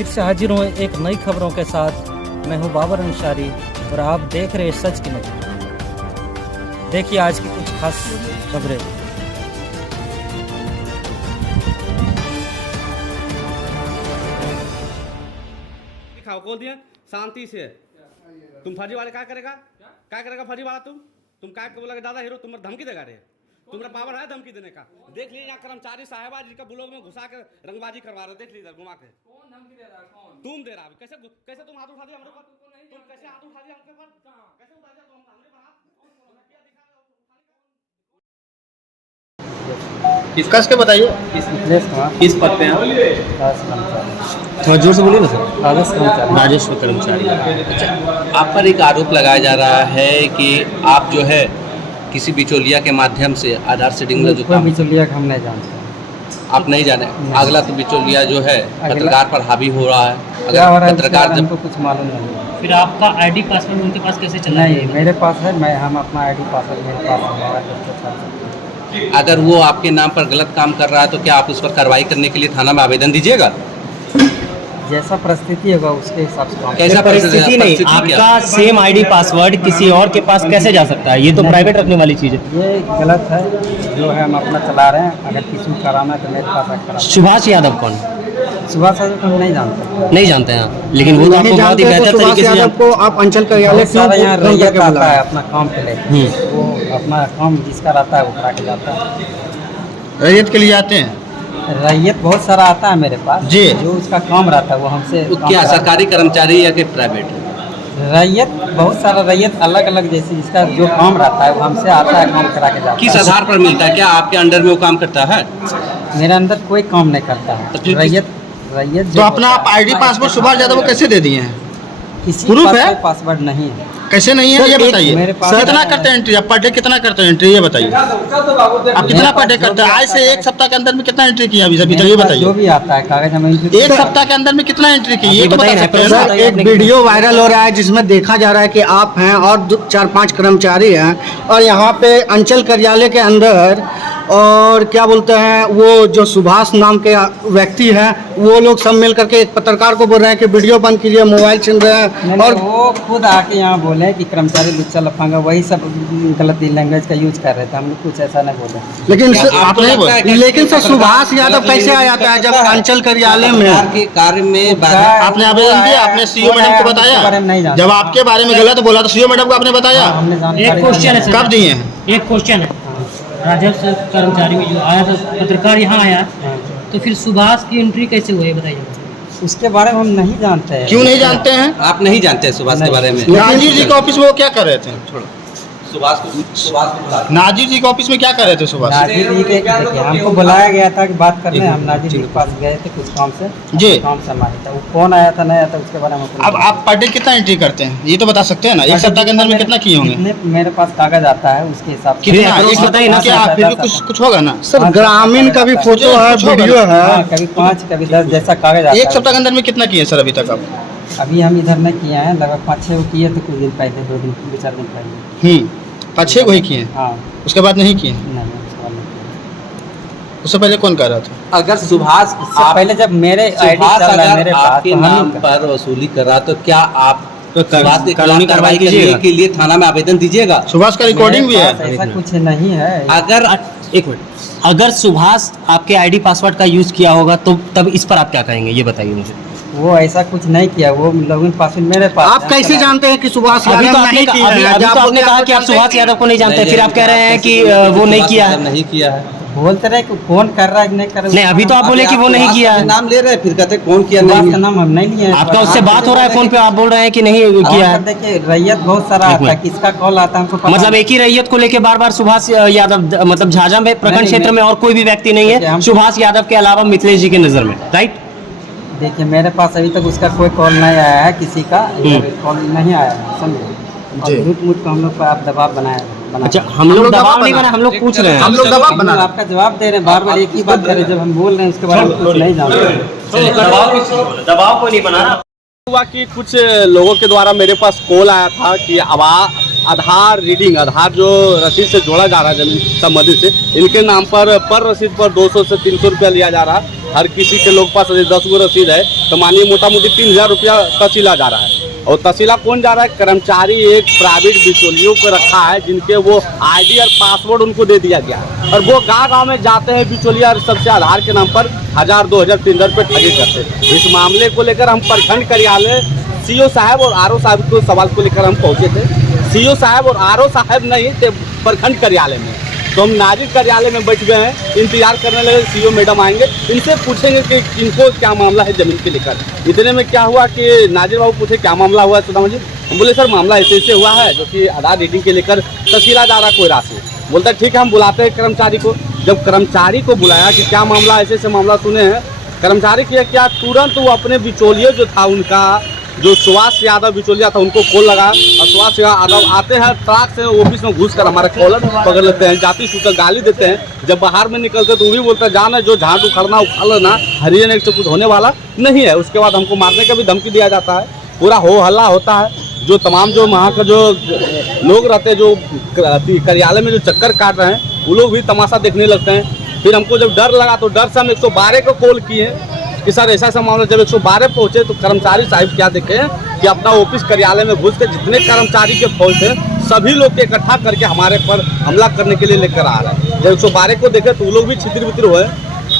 फिर से हाजिर हूँ एक नई खबरों के साथ। मैं हूँ बाबर अंसारी और आप देख रहे हैं सच की नज़र। देखिए आज की कुछ खास खबरें। खोल दिया शांति से। तुम फर्जी वाले क्या करेगा फर्जी वाला तुम क्या बोला दादा हीरो तुम धमकी देगा रे? तुम्हारा पावर है धमकी देने का? देख लीजिए यहाँ कर्मचारी साहबा जिनका ब्लॉग में घुसा के रंगबाजी करवा रहे, देख लीजिए घुमा के। कौन धमकी दे रहा है? कौन तुम दे रहा है? कैसे तुम हाथ उठा दिया हमरे पर? तुम कैसे हाथ उठा दिया हमके पर? कैसे उठा दिया तुम हमरे पर हाथ? कस के बताइए किस पद पे हैं? थोड़ा जोर से बोलिए ना सर। राजस्व कर्मचारी। अच्छा, आप पर एक आरोप लगाया जा रहा है कि आप जो है किसी बिचौलिया के माध्यम से आधार सेटिंग में जो काम बिचौलिया का हम नहीं जानते। आप नहीं जाने? अगला तो बिचौलिया जो है पत्रकार पर हावी हो रहा है। क्या हो रहा है पत्रकार हमको कुछ मालूम नहीं। फिर आपका आईडी पासवर्ड उनके पास कैसे चला? नहीं, मेरे पास है। हम अपना आईडी पासवर्ड मेरे पास है। अगर वो आपके नाम पर गलत काम कर रहा है तो क्या आप उस पर कार्रवाई करने के लिए थाना में आवेदन दीजिएगा? जैसा परिस्थिति होगा उसके हिसाब से। कैसा परिस्थिति नहीं, आपका सेम आईडी पासवर्ड किसी और के पास कैसे जा सकता है? ये तो प्राइवेट रखने वाली चीज़ है। ये गलत है जो है, हम अपना चला रहे हैं। अगर किसी को कराना है तो मेरे पास करा। सुभाष यादव कौन? सुभाष यादव हम नहीं जानते। नहीं जानते हैं, लेकिन वो तो आपको बहुत ही बेहतर तरीके से को आप अंचल कार्यालय सारा यहाँ रैयत आता है अपना काम के लिए। वो अपना काम जिसका रहता है वो करा के जाता है। रैयत के लिए आते हैं। रैयत बहुत सारा आता है मेरे पास जी। जो उसका काम रहता है वो हमसे। क्या सरकारी कर्मचारी या कि प्राइवेट? रैयत बहुत सारा रैयत अलग अलग, जैसे जिसका जो काम रहता है वो हमसे आता है, काम करा के जाता है। किस आधार पर मिलता है? क्या आपके अंडर में वो काम करता है? मेरे अंदर कोई काम नहीं करता है। रैयत तो अपना आप आईडी पासवर्ड सुभाष यादव को कैसे दे दिए हैं? किसी प्रूफ पास है? कोई पासवर्ड नहीं है। कैसे नहीं है ये बताइए। मेरे पास कितना करते हैं एंट्री? आप पर डे कितना करते हैं एंट्री ये बताइए। आप कितना पर डे करते हैं? आज से एक सप्ताह के अंदर में कितना एंट्री किया अभी तक ये बताइए। जो भी आता है कागज हम एक सप्ताह के अंदर में कितना एंट्री की ये तो बता सकते हैं सर, ना? एक वीडियो वायरल हो रहा है जिसमें देखा जा रहा है कि आप हैं और 4-5 कर्मचारी हैं और यहाँ पे अंचल कार्यालय के अंदर और क्या बोलते हैं वो जो सुभाष नाम के व्यक्ति हैं वो लोग सब मिल करके एक पत्रकार को बोल रहे हैं कि वीडियो बंद कीजिए, मोबाइल छीन रहे हैं। और वो खुद आके यहाँ बोले कि कर्मचारी लुच्चा लफंगा वही सब गलत लैंग्वेज का यूज कर रहे थे। हम लोग कुछ ऐसा नहीं बोले। लेकिन आपको आप नहीं लगता है बोले। कि लेकिन सर सुभाष यादव कैसे आ जाता है जब अंचल कार्यालय में के कार्य में आपने आवेदन दिया? आपने सीओ मैडम को बताया? जब आपके बारे में गलत बोला तो सीओ मैडम को आपने बताया? हमने एक क्वेश्चन है सर, कब दिए हैं? एक क्वेश्चन है। राजस्व कर्मचारी में जो आया था पत्रकार यहाँ आया, तो फिर सुभाष की एंट्री कैसे हुई बताइए? उसके बारे में हम नहीं जानते हैं। क्यों नहीं जानते हैं? आप नहीं जानते हैं सुभाष के बारे में? नाजिर जी के ऑफिस में वो क्या कर रहे थे? सुभाष को नाजिर जी के ऑफिस में क्या कर रहे थे सुभाष? नाजिर जी के देखिए हमको बुलाया गया था कि बात करने। हम नाजिर जी के पास गए थे कुछ काम से। जी। काम से हमारे था, वो कौन आया था नहीं आया था उसके बारे में। अब आप पर डे कितना एंट्री करते हैं ये तो बता सकते हैं ना? एक सप्ताह के अंदर में कितना किए होंगे? जितने मेरे पास कागज आता है उसके हिसाब से। कितना? फिर एक बताइए ना क्या सर, फिर भी कुछ होगा ना सर? ग्रामीण का भी फोटो है, वीडियो हाँ, है। कभी 5 कभी 10 जैसा कागज आता है। एक सप्ताह के अंदर में कितना किए सर अभी तक आप? अभी हम इधर नहीं किए हैं, लगभग 5-6 किए थे कुछ दिन पहले, 2-4 दिन पहले। 5-6 को ही किए? हाँ, उसके बाद नहीं किए? नहीं उसके बाद नहीं किए। उससे पहले कौन कर रहा था? अगर सुभाष उससे पहले जब मेरे आईडी चल रहा है मेरे पास आपके तो हम नाम ही पर वसूली कर रहा तो क्या आप तो सुभाष के कानूनी खिलाफ कार्रवाई करने के लिए थाना में आवेदन दीजिएगा? सुभाष का रिकॉर्डिंग भी मेरे पास है। ऐसा कुछ नहीं है। अगर एक मिनट, अगर सुभाष आपके आईडी पासवर्ड का यूज किया होगा तो तब इस पर आप क्या कहेंगे ये बताइए मुझे। वो ऐसा कुछ नहीं किया, वो लॉगिन पासवर्ड मेरे पास आप कैसे जानते हैं कि सुभाष अभी यादव तो आपने नहीं किया है? अभी तो आपने कहा कि आप सुभाष यादव को नहीं जानते, फिर आप कह रहे हैं कि वो नहीं किया है। नहीं किया है। बोलते रहे कि कौन कर रहा है कि नहीं कर रहा है। नहीं, अभी तो आप बोले कि वो नहीं किया है। नाम ले रहे हैं फिर कहते कौन किया सुभाष नहीं का नाम हम नहीं लिए हैं। आपका उससे बात हो रहा है फोन पे, आप बोल रहे हैं कि नहीं किया और है। देखिए रैयत बहुत सारा एक आता है, मिनट। किसका कॉल आता है हमको पता मतलब नहीं। एक ही रैयत को लेके बार बार सुभाष यादव, मतलब झाझा में प्रखंड नहीं, क्षेत्र में और कोई भी व्यक्ति नहीं देखिए, है हम- सुभाष यादव के अलावा मिथिलेश जी की नजर में, राइट? देखिए मेरे पास अभी तक उसका कोई कॉल नहीं आया है, किसी का कॉल नहीं आया है, समझे। और झूठ मूठ को हम लोग पर आप दबाव बनाए। अच्छा, हम लोग दबाव नहीं बना, हम लोग पूछ रहे हैं। हम लोग दबाव बना रहे हैं। आपका जवाब दे रहे हैं, बार बार एक ही बात करें। जब हम बोल रहे हैं उसके बारे में कुछ नहीं जानते। दबाव को नहीं बना। हुआ कि कुछ लोगों के द्वारा मेरे पास कॉल आया था कि आधार रीडिंग, आधार जो रसीद से जोड़ा जा रहा है जमीन संबंधित से, इनके नाम पर रसीद पर 200 से 300 रुपया लिया जा रहा है। हर किसी के लोग पास 10 गो रसीद है तो मानिए मोटा मोटी 3000 रुपया तहसीला जा रहा है। और तहसीला कौन जा रहा है? कर्मचारी एक प्राइवेट बिचौलियों को रखा है जिनके वो आईडी और पासवर्ड उनको दे दिया गया है, और वो गांव-गांव में जाते हैं बिचौलिया और सबसे आधार के नाम पर 1000, 2000, 3000 रुपये ठगी करते हैं। इस मामले को लेकर हम प्रखंड कार्यालय सीओ साहब और आरओ साहब को सवाल को लेकर हम पहुंचे थे। सीओ साहब और आरओ साहब नहीं थे प्रखंड कार्यालय में, तो हम नाजिर कार्यालय में बैठ गए हैं, इंतजार करने लगे सीओ मैडम आएंगे, इनसे पूछेंगे कि इनको क्या मामला है जमीन के लेकर। इतने में क्या हुआ कि नाजिर बाबू पूछे क्या मामला हुआ है सुदामा जी? हम बोले सर मामला ऐसे हुआ है जो कि आधार रीडिंग के लेकर तहसीला जा रहा कोई राशि। बोलता ठीक है हम बुलाते हैं कर्मचारी को। जब कर्मचारी को बुलाया कि क्या मामला, ऐसे मामला सुने हैं, कर्मचारी किया क्या, तुरंत वो अपने बिचौलिए जो था उनका, जो सुभाष यादव बिचौलिया था, उनको कॉल लगा, और सुभाष यादव आते हैं ट्रक से ऑफिस में घुस कर हमारे कॉलर पकड़ लेते हैं, जाति सूचक गाली देते हैं। जब बाहर में निकलते तो वो भी बोलते हैं जाना जो झाड़ उखाड़ना उखाड़ लेना, हरियाणा से कुछ होने वाला नहीं है। उसके बाद हमको मारने का भी धमकी दिया जाता है, पूरा हो हल्ला होता है। जो तमाम जो वहाँ का जो लोग रहते हैं जो कार्यालय में जो चक्कर काट रहे हैं वो लोग भी तमाशा देखने लगते हैं। फिर हमको जब डर लगा तो डर से हम 112 को कॉल किए कि सर ऐसा मामला। जब 112 पहुंचे तो कर्मचारी साहब क्या देखे कि अपना ऑफिस कार्यालय में घुस के जितने कर्मचारी के फौज थे सभी लोग के इकट्ठा करके हमारे पर हमला करने के लिए लेकर आ रहा है। जब 112 को देखे तो वो लोग भी छितिर बितिर हुए,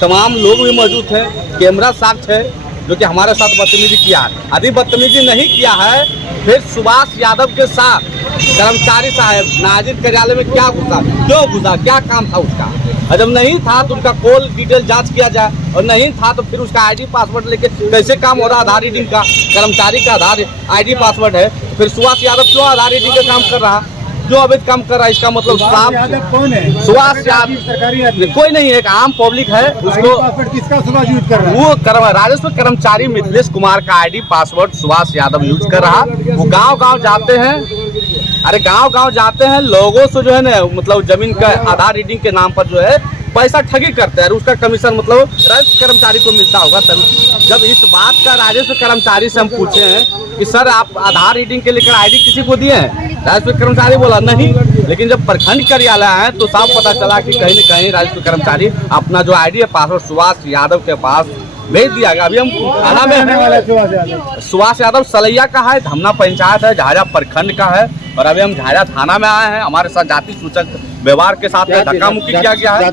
तमाम लोग भी मौजूद थे, कैमरा साक्ष्य है जो कि हमारे साथ बदतमीजी किया है। यदि बदतमीजी नहीं किया है फिर सुभाष यादव के साथ कर्मचारी साहब नाजिर कार्यालय में क्या घुसा, क्यों घुसा, क्या काम था उसका? और जब नहीं था तो उनका कॉल डिटेल जांच किया जाए, और नहीं था तो फिर उसका आईडी पासवर्ड लेके कैसे काम हो रहा? आधार रीडिंग का कर्मचारी का आधार आईडी पासवर्ड है, फिर सुभाष यादव क्यों आधार रीडिंग का काम कर रहा, जो अवैध काम कर रहा है? इसका मतलब साफ कौन है? सुभाष यादव कोई नहीं है, एक आम पब्लिक है। उसको किसका सुभाष यूज कर रहा है? वो राजस्व कर्मचारी मिथिलेश कुमार का ID password Subhash Yadav use कर रहा। वो गांव-गांव जाते हैं, अरे गांव-गांव जाते हैं, लोगों से जो है ना मतलब जमीन का आधार रीडिंग के नाम पर जो है पैसा ठगी करते हैं, उसका कमीशन मतलब राजस्व कर्मचारी को मिलता होगा। तभी जब इस बात का राजस्व कर्मचारी से हम पूछे हैं कि सर आप आधार रीडिंग के लेकर आईडी किसी को दिए हैं? राजस्व कर्मचारी बोला नहीं। लेकिन जब प्रखंड कार्यालय आए तो साफ पता चला कि कहीं न कहीं राजस्व कर्मचारी अपना जो आईडी है पासवर्ड सुभाष यादव के पास भेज दिया गया। अभी हम थाना में, सुभाष यादव सलैया का है, धमना पंचायत है, झाझा प्रखंड का है, और अभी हम झाझा थाना में आए हैं। हमारे साथ जाति सूचक व्यवहार के साथ धक्का मुक्की किया गया है।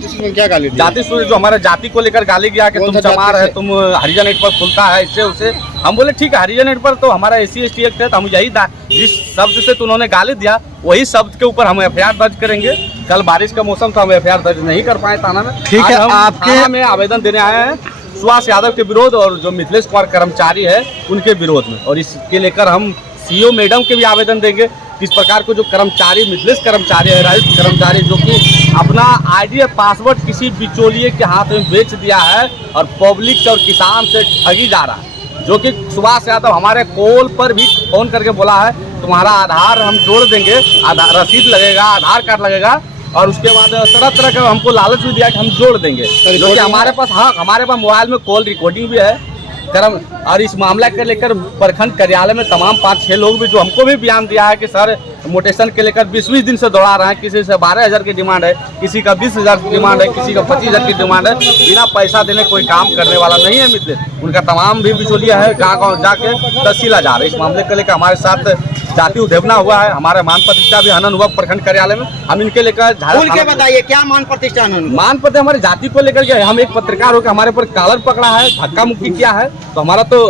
जाति सूचक जो हमारे जाति को लेकर गाली गया कि तुम चमार है, तुम हरिजन नेट पर खुलता है, इससे उसे। हम बोले ठीक है, हरिजन नेट पर तो हमारा SC ST एक्ट है, तो हम यही जिस शब्द से उन्होंने गाली दिया वही शब्द के ऊपर हम FIR दर्ज करेंगे। कल बारिश का मौसम था, हम FIR दर्ज नहीं कर पाए थाना में। ठीक है, आपके में आवेदन देने आए हैं सुभाष यादव के विरोध और जो मिथिलेश कुमार कर्मचारी है उनके विरोध में, और इसके लेकर हम CO मैडम के भी आवेदन देंगे। इस प्रकार को जो कर्मचारी मिथिलेश कर्मचारी है, राजस्व कर्मचारी जो कि अपना आईडी पासवर्ड किसी बिचौलिए के हाथ में बेच दिया है और पब्लिक और किसान से ठगी जा रहा है, जो कि सुभाष यादव हमारे कॉल पर भी फोन करके बोला है तुम्हारा आधार हम जोड़ देंगे, आधार रसीद लगेगा, आधार कार्ड लगेगा, और उसके बाद तरह तरह का हमको लालच भी दिया कि हम जोड़ देंगे। जो कि हमारे पास हमारे पास मोबाइल में कॉल रिकॉर्डिंग भी है और इस मामला के लेकर प्रखंड कार्यालय में तमाम 5-6 लोग भी जो हमको भी बयान दिया है कि सर मोटेशन के लेकर 20-20 दिन से दौड़ा रहे हैं, किसी से 12,000 की डिमांड है, किसी का 20,000 की डिमांड है, किसी का 25,000 की डिमांड है। बिना पैसा देने कोई काम करने वाला नहीं है मित्र। उनका तमाम भी बिचौलिया है, गाँव-गाँव जाके तहसीला जा रहे। इस मामले को लेकर हमारे साथ जाति उद्देवना हुआ है, हमारे मान प्रतिष्ठा भी हनन हुआ प्रखंड कार्यालय में। हम इनके लेकर बताइए क्या मान प्रतिष्ठा? मान प्रतिष्ठा हमारे जाति को लेकर के, हम एक पत्रकार होकर हमारे पर कॉलर पकड़ा है, धक्का मुक्की किया है, तो हमारा तो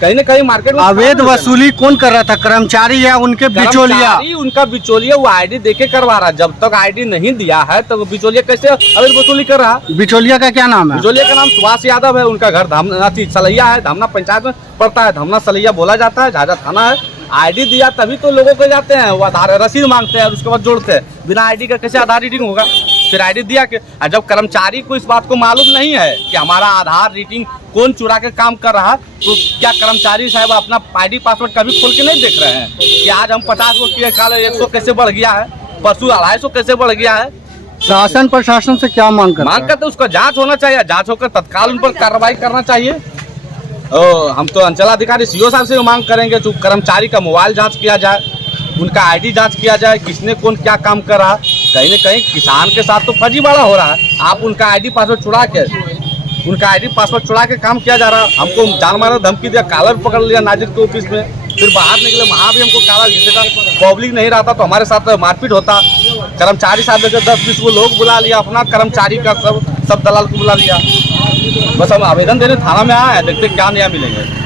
कहीं न कहीं मार्केट में अवैध वसूली कौन कर रहा था? कर्मचारी या उनके बिचौलिया? उनका बिचौलिया वो आईडी देके करवा रहा है। जब तक आईडी नहीं दिया है तो बिचौलिया कैसे अवैध वसूली कर रहा है? बिचौलिया का क्या नाम है? बिचौलिया का नाम सुभाष यादव है। उनका घर सलैया है, धामना पंचायत में पड़ता है, धमना सलैया बोला जाता है, झाझा थाना है। आईडी दिया तभी तो लोगों को जाते हैं, वो आधार रसीद मांगते हैं और उसके बाद जोड़ते हैं। बिना आईडी का कैसे आधार रीडिंग होगा? फिर आईडी दिया के जब कर्मचारी को इस बात को मालूम नहीं है कि हमारा आधार रीडिंग कौन चुरा के काम कर रहा, तो क्या कर्मचारी साहब अपना आईडी पासवर्ड कभी खोल के नहीं देख रहे हैं कि आज हम 50 को किए, कल 100 कैसे बढ़ गया है, परसों 250 कैसे बढ़ गया है? शासन प्रशासन से क्या मांग करते उसका जांच होना चाहिए, जांच होकर तत्काल उन पर कार्रवाई करना चाहिए। हम तो अंचलाधिकारी CO साहब से मांग करेंगे जो कर्मचारी का मोबाइल जांच किया जाए, उनका आईडी जांच किया जाए, किसने कौन क्या काम कर रहा। कहीं ना कहीं किसान के साथ तो फर्जीवाड़ा हो रहा है। आप उनका आईडी पासवर्ड छुड़ा के काम किया जा रहा। हमको जान मारने धमकी दिया, कॉलर पकड़ लिया नाजिर के ऑफिस में, फिर बाहर निकले वहाँ भी हमको कॉलर घिसेगा। पब्लिक नहीं रहता तो हमारे साथ मारपीट होता। कर्मचारी साथ लेकर 10-20 को लोग बुला लिया, अपना कर्मचारी का सब दलाल को बुला लिया। बस हम आवेदन देने थाना में आए हैं, देखते क्या नया मिलेंगे।